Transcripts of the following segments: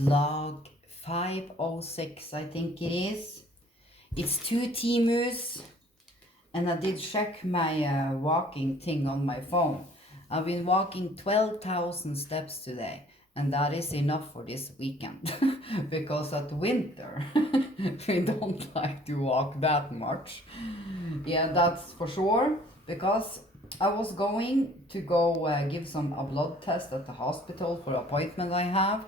vlog 506, I think it is. It's 2 Temus, and I did check my walking thing on my phone. I've been walking 12,000 steps today, and that is enough for this weekend because at winter we don't like to walk that much. Yeah, that's for sure. Because I was going to go give some a blood test at the hospital for appointment I have,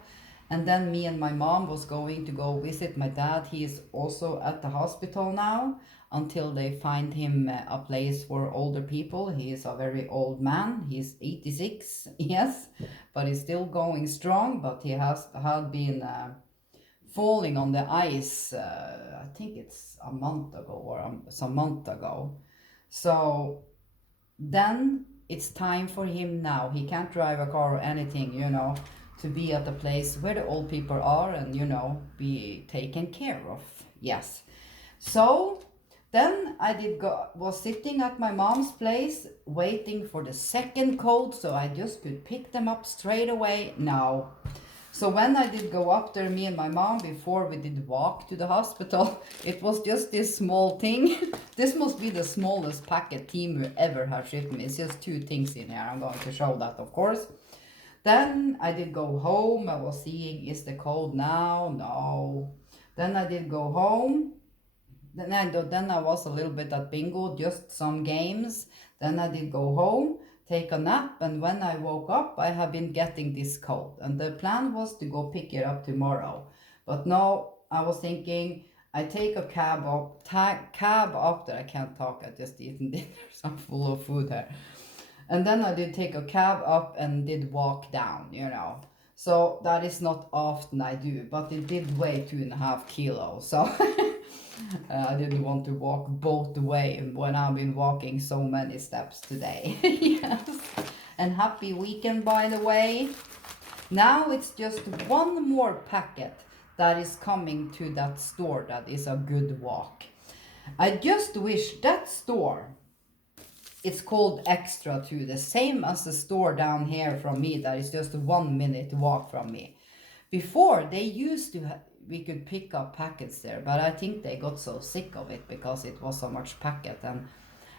and then me and my mom was going to go visit my dad. He is also at the hospital now until they find him a place for older people. He is a very old man. He's 86, yes, but he's still going strong. But he has had been falling on the ice. I think it's a month ago or some month ago. So then it's time for him now. He can't drive a car or anything, to be at the place where the old people are and, be taken care of. Yes. So then was sitting at my mom's place waiting for the second code so I just could pick them up straight away now. So when I did go up there, me and my mom, before we did walk to the hospital, it was just this small thing. This must be the smallest packet Temu ever has shipped me. It's just 2 things in here. I'm going to show that, of course. Then I did go home. I was seeing, is the code now? No. Then I did go home. Then I was a little bit at bingo, just some games. Then I did go home, take a nap, and when I woke up, I have been getting this code. And the plan was to go pick it up tomorrow. But no, I was thinking, I take a cab up there. I can't talk, I just eaten dinner, so I'm full of food here. And then I did take a cab up and did walk down, So that is not often I do, but it did weigh 2.5 kilos. So I didn't want to walk both the way when I've been walking so many steps today. Yes. And happy weekend, by the way. Now it's just one more packet that is coming to that store that is a good walk. I just wish that store, it's called Extra 2, the same as the store down here from me that is just a 1-minute walk from me. Before, they used to we could pick up packets there, but I think they got so sick of it because it was so much packet,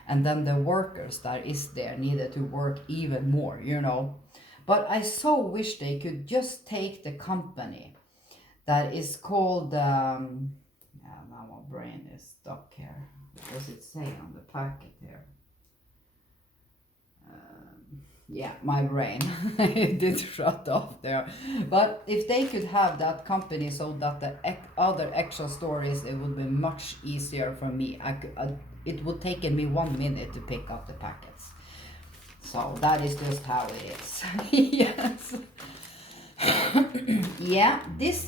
and then the workers that is there needed to work even more, But I so wish they could just take the company that is called, yeah, now my brain is stuck here. What does it say on the packet here? Yeah, my brain it did shut off there. But if they could have that company so that the other extra stories, it would be much easier for me. It would take me 1 minute to pick up the packets. So that is just how it is. Yes. Yeah, this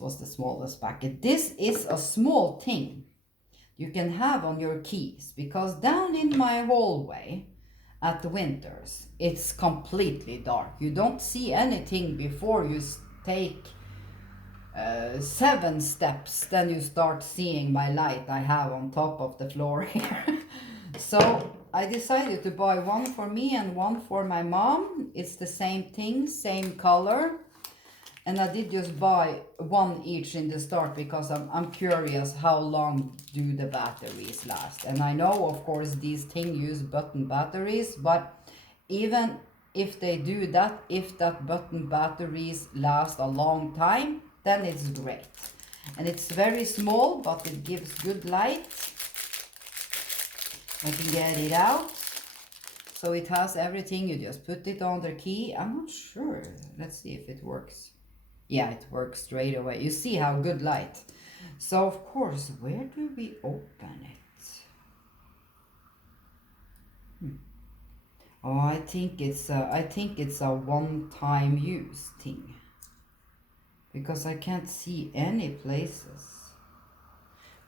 was the smallest packet. This is a small thing you can have on your keys, because down in my hallway at the winters, it's completely dark. You don't see anything before you take 7 steps. Then you start seeing my light I have on top of the floor here. So I decided to buy one for me and one for my mom. It's the same thing, same color. And I did just buy one each in the start because I'm curious how long do the batteries last. And I know, of course, these things use button batteries, but even if they do that, if that button batteries last a long time, then it's great. And it's very small, but it gives good light. I can get it out. So it has everything. You just put it on the key. I'm not sure. Let's see if it works. Yeah, it works straight away. You see how good light. So of course, where do we open it? Oh, I think it's a one-time use thing, because I can't see any places,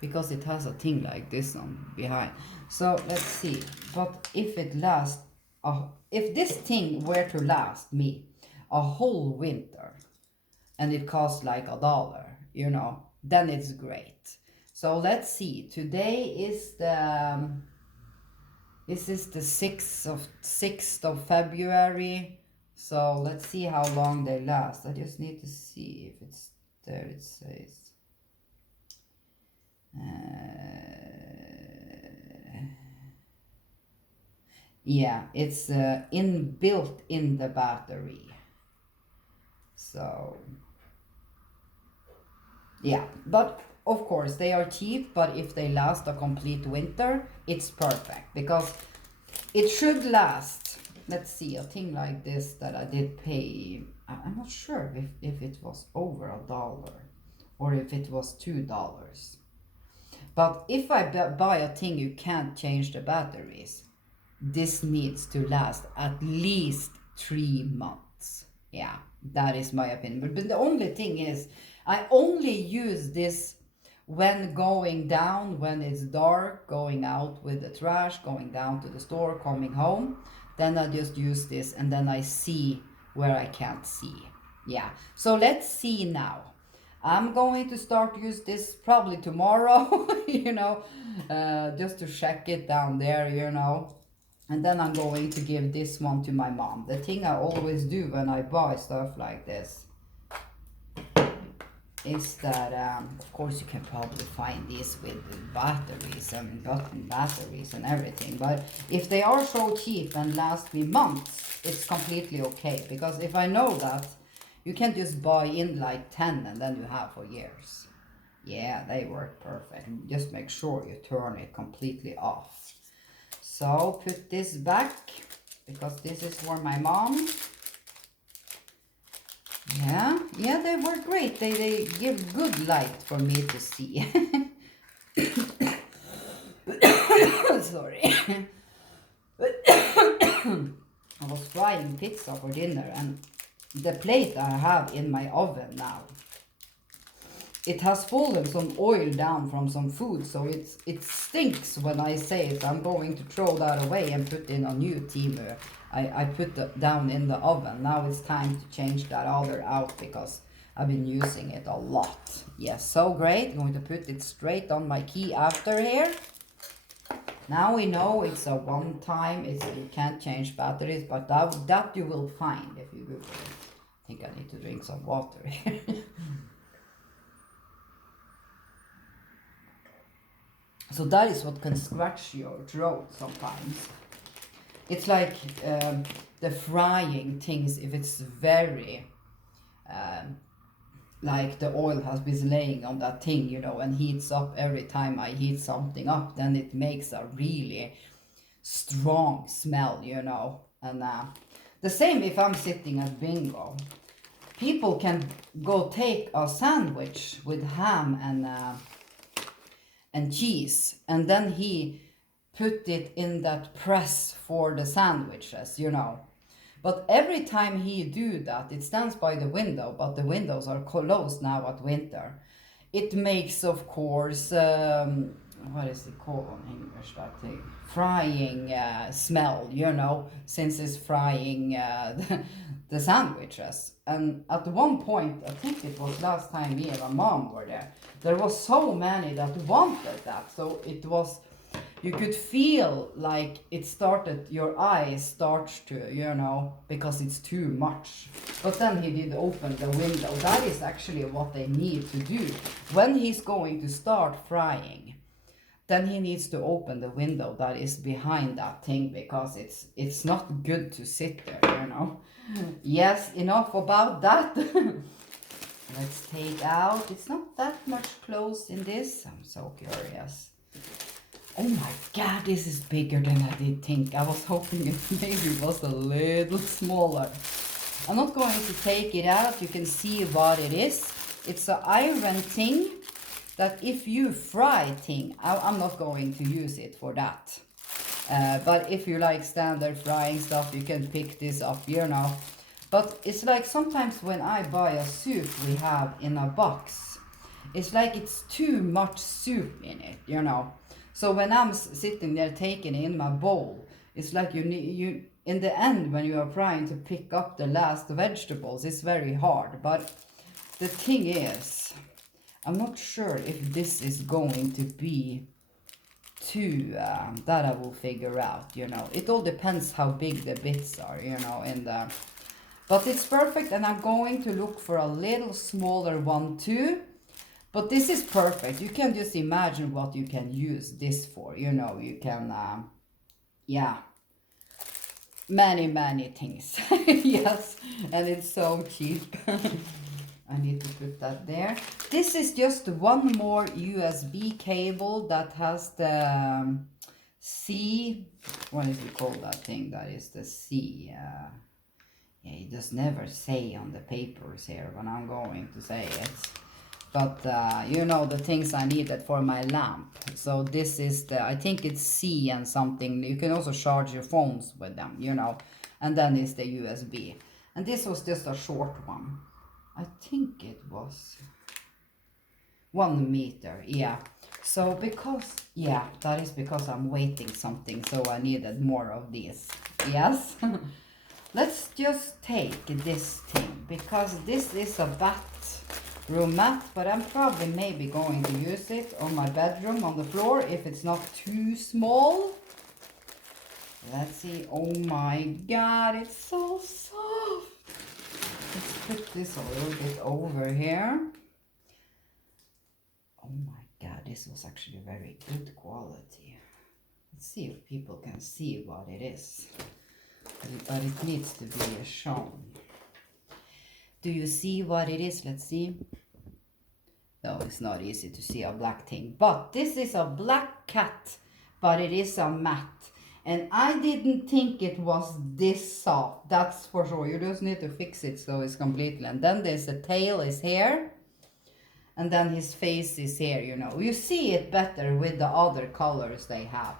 because it has a thing like this on behind. So let's see. But if it lasts, if this thing were to last me a whole winter, and it costs like $1, then it's great. So let's see. Today is this is the 6th of February. So let's see how long they last. I just need to see if it's there. It says yeah, it's inbuilt in the battery. So yeah, but of course they are cheap, but if they last a complete winter, it's perfect because it should last. Let's see, a thing like this that I did pay, I'm not sure if it was over $1 or if it was $2. But if I buy a thing you can't change the batteries, this needs to last at least 3 months. Yeah, that is my opinion. But the only thing is, I only use this when going down, when it's dark, going out with the trash, going down to the store, coming home. Then I just use this and then I see where I can't see. Yeah, so let's see now. I'm going to start use this probably tomorrow, just to check it down there. And then I'm going to give this one to my mom. The thing I always do when I buy stuff like this is that, of course, you can probably find these with batteries and button batteries and everything. But if they are so cheap and last me months, it's completely okay. Because if I know that, you can just buy in like 10 and then you have for years. Yeah, they work perfect. Just make sure you turn it completely off. So put this back because this is for my mom. Yeah, they work great. They give good light for me to see. Sorry. I was frying pizza for dinner and the plate I have in my oven now, it has fallen some oil down from some food, so it stinks when I say it. I'm going to throw that away and put in a new Temu. I put that down in the oven. Now it's time to change that other out because I've been using it a lot. Yes, so great. I'm going to put it straight on my key after here. Now we know it's a one time, you can't change batteries, but that you will find if you Google it. I think I need to drink some water here. So that is what can scratch your throat sometimes. It's like the frying things, if it's very, like the oil has been laying on that thing, and heats up every time I heat something up, then it makes a really strong smell, And the same if I'm sitting at bingo. People can go take a sandwich with ham and cheese, and then he put it in that press for the sandwiches, But every time he do that, it stands by the window, but the windows are closed now at winter. It makes, of course, what is it called in English, that thing? Frying smell, since it's frying the sandwiches. And at one point, I think it was last time me and my mom were there was so many that wanted that. So it was, you could feel like it started, your eyes start to, because it's too much. But then he did open the window. That is actually what they need to do. When he's going to start frying, then he needs to open the window that is behind that thing, because it's not good to sit there, Yes, enough about that. Let's take out, it's not that much clothes in this. I'm so curious. Oh my god, this is bigger than I did think. I was hoping it maybe was a little smaller. I'm not going to take it out. You can see what it is. It's an iron thing that if you fry thing, I'm not going to use it for that. But if you like standard frying stuff, you can pick this up, But it's like sometimes when I buy a soup we have in a box, it's like it's too much soup in it, So when I'm sitting there taking it in my bowl, it's like you in the end when you are trying to pick up the last vegetables, it's very hard. But the thing is, I'm not sure if this is going to be too, that I will figure out, It all depends how big the bits are, in the But it's perfect, and I'm going to look for a little smaller one too. But this is perfect. You can just imagine what you can use this for. You know, you can, yeah, many things. Yes, and it's so cheap. I need to put that there. This is just one more USB cable that has the C, what is it called, that thing? That is the C. Yeah, it does never say on the papers here when I'm going to say it. But you know, the things I needed for my lamp. So this is the, I think it's C and something. You can also charge your phones with them, you know. And then is the USB. And this was just a short one. I think it was 1 meter, yeah. So because, yeah, that is because I'm waiting something, so I needed more of these. Yes. Let's just take this thing, because this is a bathroom mat, but I'm probably maybe going to use it on my bedroom on the floor if it's not too small. Let's see. Oh my god, it's so soft. Let's put this a little bit over here. Oh my god, this was actually very good quality. Let's see if people can see what it is. But it needs to be shown. Do you see what it is? Let's see. No, it's not easy to see a black thing. But this is a black cat, but it is a mat. And I didn't think it was this soft. That's for sure. You just need to fix it so it's completely. And then there's the tail is here. And then his face is here, you know. You see it better with the other colors they have.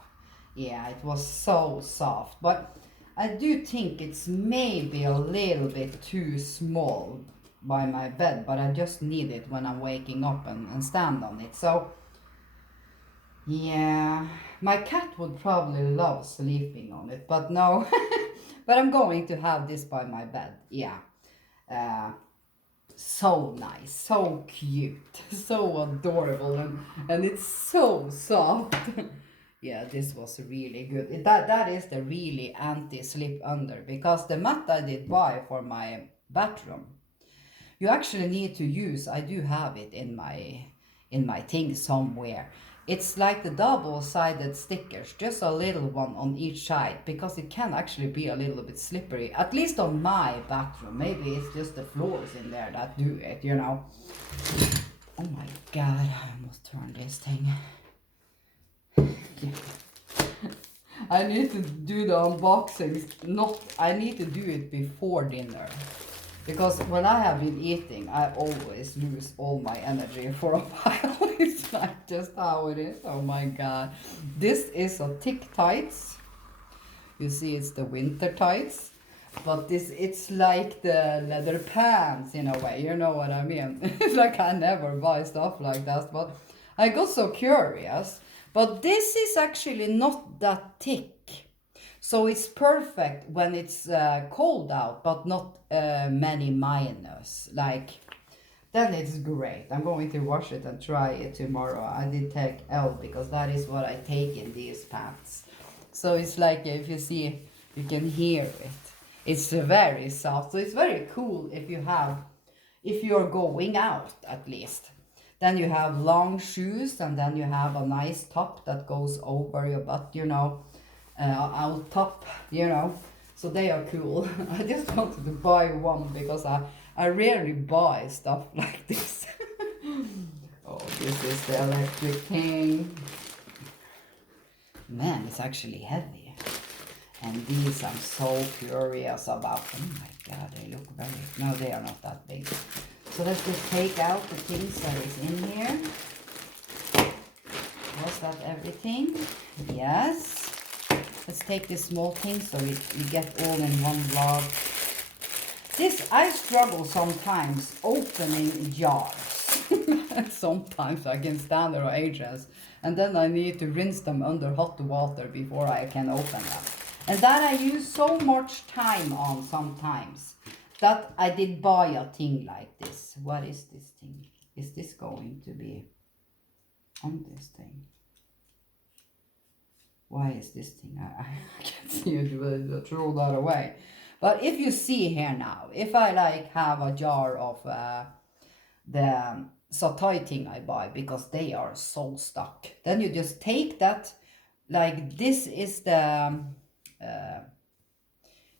Yeah, it was so soft. But I do think it's maybe a little bit too small by my bed. But I just need it when I'm waking up and stand on it. So, yeah. My cat would probably love sleeping on it. But no. But I'm going to have this by my bed. Yeah. So nice, so cute, so adorable, and it's so soft. Yeah, this was really good. That is the really anti-slip under, because the mat I did buy for my bathroom, you actually need to use, I do have it in my thing somewhere. It's like the double-sided stickers, just a little one on each side, because it can actually be a little bit slippery, at least on my bathroom. Maybe it's just the floors in there that do it, you know. Oh my god, I must turn this thing. I need to do the unboxings, I need to do it before dinner. Because when I have been eating, I always lose all my energy for a while. It's like just how it is. Oh my god. This is a thick tights. You see, it's the winter tights. But it's like the leather pants in a way. You know what I mean? It's like I never buy stuff like that. But I got so curious. But this is actually not that thick. So it's perfect when it's cold out, but not many minus. Like, then it's great. I'm going to wash it and try it tomorrow. I did take L because that is what I take in these pants. So it's like, if you see, you can hear it. It's very soft. So it's very cool if you're going out at least. Then you have long shoes, and then you have a nice top that goes over your butt, you know. Out top, you know, so they are cool. I just wanted to buy one because I rarely buy stuff like this. Oh, this is the electric thing. Man, it's actually heavy. And these I'm so curious about. Oh my god, they look very, no, they are not that big. So let's just take out the things that is in here. Was that everything? Yes. Let's take this small thing so we get all in one vlog. This, I struggle sometimes opening jars. Sometimes I can stand there for ages, and then I need to rinse them under hot water before I can open them. And that I use so much time on sometimes that I did buy a thing like this. What is this thing? Is this going to be on this thing? Why is this thing? I can't see it, but throw that away. But if you see here now, if I like have a jar of the satay thing I buy because they are so stuck, then you just take that, like this is the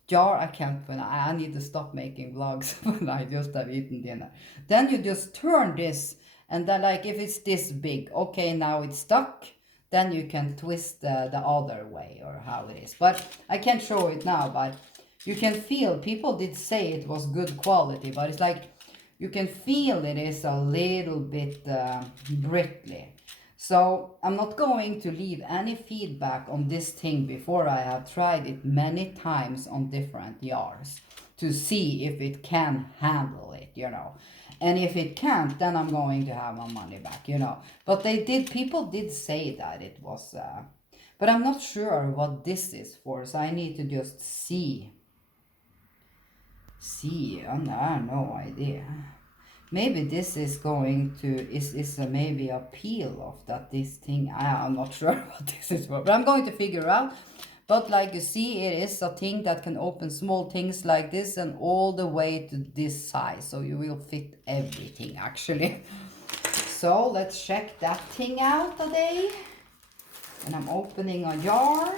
jar. I can't, when I need to stop making vlogs when I just have eaten dinner. Then you just turn this, and then like if it's this big, okay, now it's stuck, then you can twist the other way or how it is. But I can't show it now, but you can feel, people did say it was good quality, but it's like you can feel it is a little bit brittly. So I'm not going to leave any feedback on this thing before I have tried it many times on different jars to see if it can handle it, you know. And if it can't, then I'm going to have my money back, you know. But people did say that it was, but I'm not sure what this is for, so I need to just see. I have no idea. Maybe this is going to, is maybe a peel of that this thing, I'm not sure what this is for, but I'm going to figure out. But like you see, it is a thing that can open small things like this and all the way to this size. So you will fit everything actually. So let's check that thing out today. And I'm opening a jar.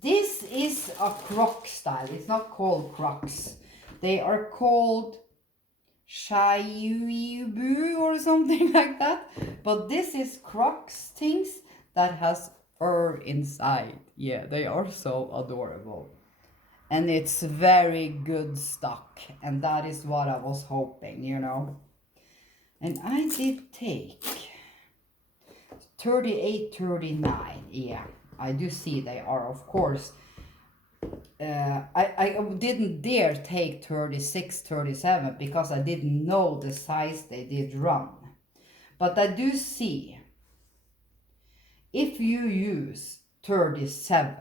This is a crock style. It's not called crocks. They are called Shayubu or something like that. But this is Crocs things that has fur inside. Yeah, they are so adorable. And it's very good stock. And that is what I was hoping, you know. And I did take 38, 39. Yeah, I do see they are, of course. I didn't dare take 36, 37 because I didn't know the size they did run. But I do see if you use 37,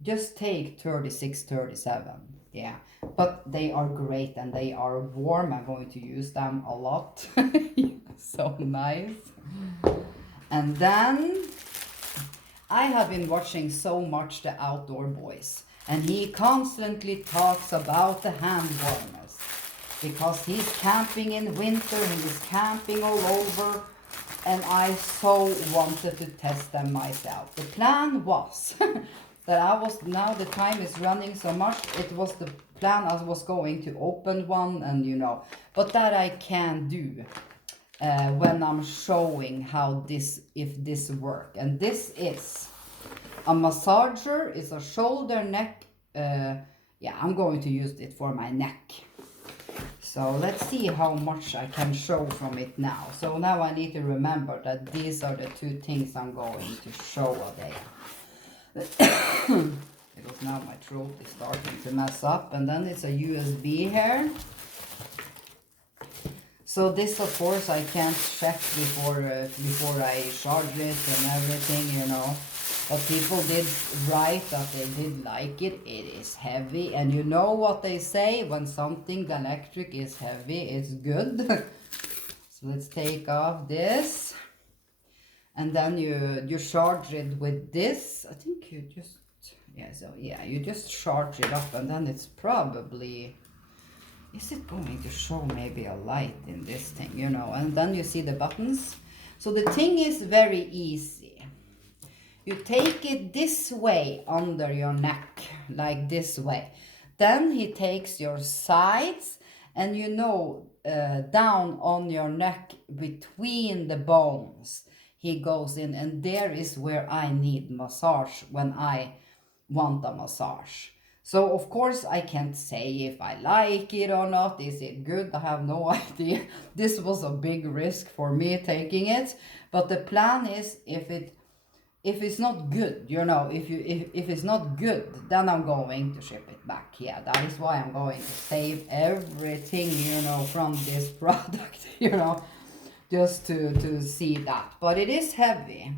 just take 36, 37. Yeah, but they are great and they are warm. I'm going to use them a lot. So nice. And then I have been watching so much The Outdoor Boys, and he constantly talks about the hand warmers because he's camping in winter and he's camping all over, and I so wanted to test them myself. The plan was that now the time is running so much, it was the plan I was going to open one and you know, but that I can do when I'm showing how if this work. And this is a massager. It's a shoulder neck. Yeah, I'm going to use it for my neck. So let's see how much I can show from it now. So now I need to remember that these are the two things I'm going to show a day. Because now my throat is starting to mess up. And then it's a USB here. So this, of course, I can't check before I charge it and everything, you know. But people did write that they did like it. It is heavy, and you know what they say, when something electric is heavy, it's good. So let's take off this, and then you charge it with this. I think you just, yeah, so yeah, you just charge it up, and then it's probably, is it going to show maybe a light in this thing, you know? And then you see the buttons. So the thing is very easy. You take it this way under your neck, like this way. Then he takes your sides and you know, down on your neck between the bones. He goes in, and there is where I need massage when I want a massage. So of course I can't say if I like it or not. Is it good? I have no idea. This was a big risk for me taking it. But the plan is if it's not good, you know, if it's not good, then I'm going to ship it back. Yeah, that is why I'm going to save everything, you know, from this product, you know, just to see that. But it is heavy.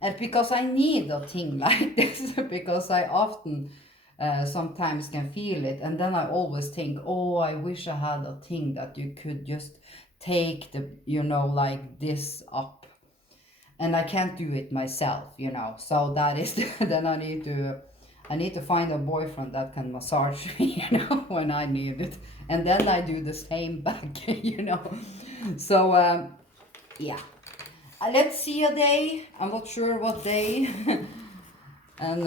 And because I need a thing like this, because I often sometimes can feel it, and then I always think, oh, I wish I had a thing that you could just take the, you know, like this up, and I can't do it myself, you know. So that is then I I need to find a boyfriend that can massage me, when I need it. And then I do the same back, So, yeah. Let's see a day. I'm not sure what day. And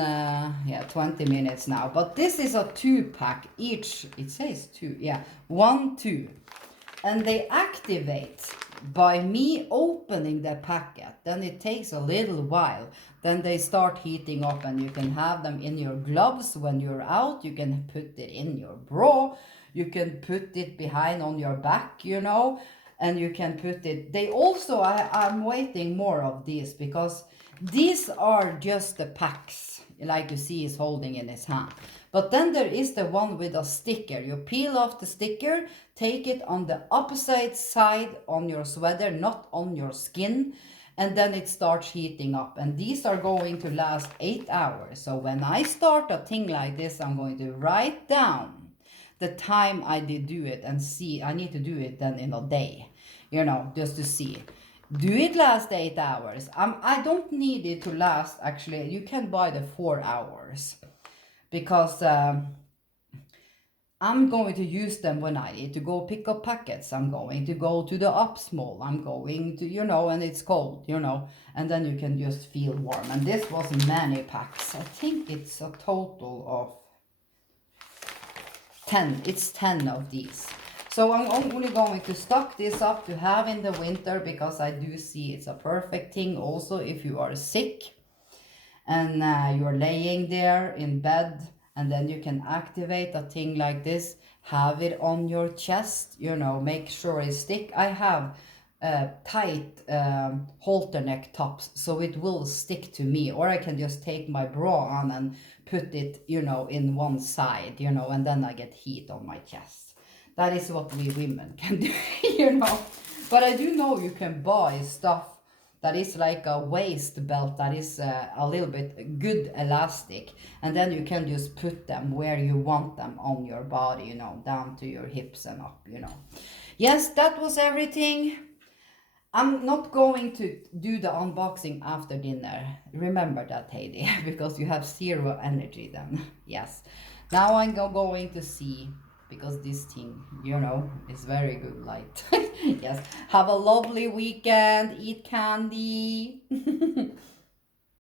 yeah, 20 minutes now. But this is a 2-pack each. It says 2. Yeah, 1, 2. And they activate by me opening the packet. Then it takes a little while. Then they start heating up, and you can have them in your gloves when you're out. You can put it in your bra. You can put it behind on your back, and you can put it. They also, I'm waiting more of these, because these are just the packs, like you see he's holding in his hand. But then there is the one with a sticker. You peel off the sticker, take it on the opposite side on your sweater, not on your skin, and then it starts heating up. And these are going to last 8 hours. So when I start a thing like this, I'm going to write down the time I did do it and see. I need to do it then in a day, just to see. Do it last 8 hours? I don't need it to last, actually. You can buy the 4 hours, because I'm going to use them when I need to go pick up packets. I'm going to go to the Ups Mall. I'm going to, and it's cold, and then you can just feel warm. And this was many packs. I think it's a total of 10. It's 10 of these. So I'm only going to stock this up to have in the winter, because I do see it's a perfect thing also if you are sick and you're laying there in bed, and then you can activate a thing like this, have it on your chest, make sure it stick. I have tight halter neck tops, so it will stick to me, or I can just take my bra on and put it, in one side, and then I get heat on my chest. That is what we women can do, But I do know you can buy stuff that is like a waist belt that is a little bit good elastic, and then you can just put them where you want them on your body, down to your hips and up, Yes, that was everything. I'm not going to do the unboxing after dinner. Remember that, Heidi, because you have zero energy then. Yes. Now I'm going to see, because this thing, is very good light. Yes. Have a lovely weekend. Eat candy.